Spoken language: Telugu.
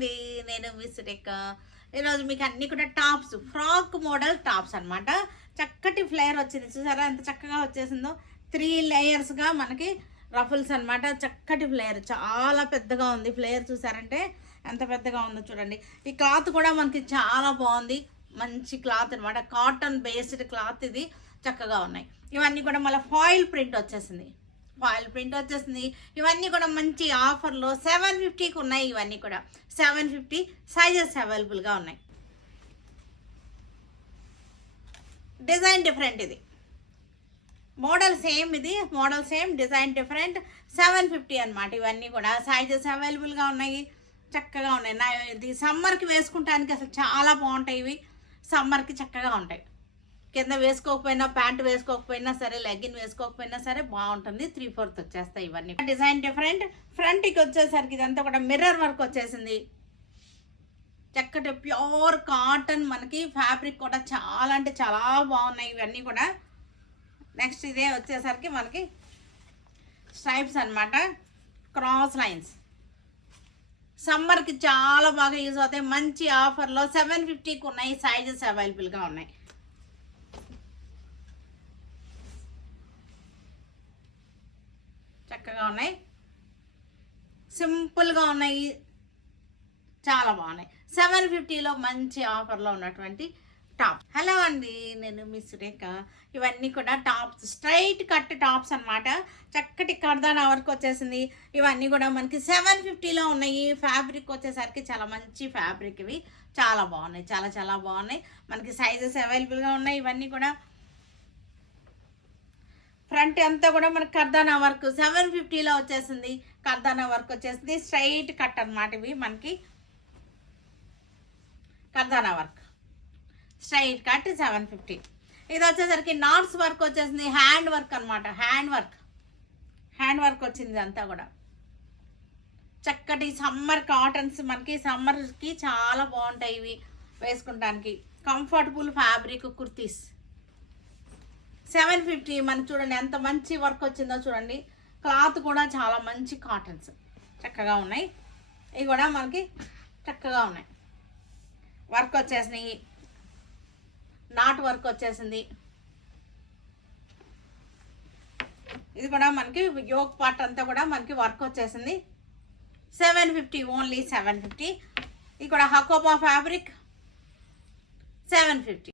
అండి, నేను మిస్ టెక్. ఈరోజు మీకు అన్ని కూడా టాప్స్, ఫ్రాక్ మోడల్ టాప్స్ అనమాట. చక్కటి ఫ్లేయర్ వచ్చింది, చూసారా ఎంత చక్కగా వచ్చేసిందో. 3 లేయర్స్గా మనకి రఫుల్స్ అనమాట. చక్కటి ఫ్లేయర్, చాలా పెద్దగా ఉంది ఫ్లేయర్. చూసారంటే ఎంత పెద్దగా ఉందో చూడండి. ఈ క్లాత్ కూడా మనకి చాలా బాగుంది, మంచి క్లాత్ అనమాట. కాటన్ బేస్డ్ క్లాత్ ఇది. చక్కగా ఉన్నాయి ఇవన్నీ కూడా. మళ్ళీ ఫాయిల్ ప్రింట్ వచ్చేసింది, ఇవన్నీ కూడా మంచి ఆఫర్లో 750కి ఉన్నాయి. ఇవన్నీ కూడా 750 సైజెస్ అవైలబుల్గా ఉన్నాయి. డిజైన్ డిఫరెంట్, ఇది మోడల్ సేమ్, డిజైన్ డిఫరెంట్. 750 అనమాట. ఇవన్నీ కూడా సైజెస్ అవైలబుల్గా ఉన్నాయి, చక్కగా ఉన్నాయి. ఇది సమ్మర్కి వేసుకుంటానికి అసలు చాలా బాగుంటాయి. ఇవి సమ్మర్కి చక్కగా ఉంటాయి. కింద వేసుకోకపోయినా, ప్యాంట్ వేసుకోకపోయినా సరే, లెగ్గిన్ వేసుకోకపోయినా సరే బాగుంటుంది. 3/4 వచ్చేస్తాయి ఇవన్నీ. Design different. ఫ్రంట్కి వచ్చేసరికి ఇదంతా కూడా మిర్రర్ వర్క్ వచ్చేసింది. చక్కటి ప్యూర్ కాటన్, మనకి ఫ్యాబ్రిక్ కూడా చాలా అంటే చాలా బాగున్నాయి ఇవన్నీ కూడా. నెక్స్ట్ ఇదే వచ్చేసరికి మనకి స్ట్రైప్స్ అనమాట, క్రాస్ లైన్స్. సమ్మర్కి చాలా బాగా యూజ్ అవుతాయి. మంచి ఆఫర్లో 750కి ఉన్నాయి. సైజెస్ అవైలబుల్గా ఉన్నాయి. చక్కగా ఉన్నాయి, సింపుల్గా ఉన్నాయి, చాలా బాగున్నాయి. 750లో మంచి ఆఫర్లో ఉన్నటువంటి టాప్. హలో అండి, నేను మిస్ రేఖ. ఇవన్నీ కూడా టాప్స్, స్ట్రైట్ కట్ టాప్స్ అనమాట. చక్కటి కర్దానా వర్క్ వచ్చేసింది. ఇవన్నీ కూడా మనకి 750లో ఉన్నాయి. ఫ్యాబ్రిక్ వచ్చేసరికి చాలా మంచి ఫ్యాబ్రిక్. ఇవి చాలా బాగున్నాయి, చాలా బాగున్నాయి. మనకి సైజెస్ అవైలబుల్గా ఉన్నాయి. ఇవన్నీ కూడా ఫ్రంట్ అంతా కూడా మనకి కర్దానా వర్క్ 750లో వచ్చేసింది. కర్దానా వర్క్ వచ్చేసింది, స్ట్రైట్ కట్ అనమాట. ఇవి మనకి కర్దానా వర్క్, స్ట్రైట్ కట్ 750. ఇది వచ్చేసరికి నాట్స్ వర్క్ వచ్చేసింది, హ్యాండ్ వర్క్ అనమాట. హ్యాండ్ వర్క్ వచ్చింది అంతా కూడా. చక్కటి సమ్మర్ కాటన్స్, మనకి సమ్మర్కి చాలా బాగుంటాయి ఇవి వేసుకుంటానికి. Comfortable fabric kurtis 750. మనకి చూడండి ఎంత మంచి వర్క్ వచ్చిందో చూడండి. క్లాత్ కూడా చాలా మంచి కాటన్స్, చక్కగా ఉన్నాయి. ఇవి కూడా మనకి చక్కగా ఉన్నాయి. వర్క్ వచ్చేసినాయి, నాట్ వర్క్ వచ్చేసింది. ఇది కూడా మనకి యోక్ పార్ట్ అంతా కూడా మనకి వర్క్ వచ్చేసింది. 750, ఓన్లీ 750. ఇది కూడా హకోబా ఫ్యాబ్రిక్, 750.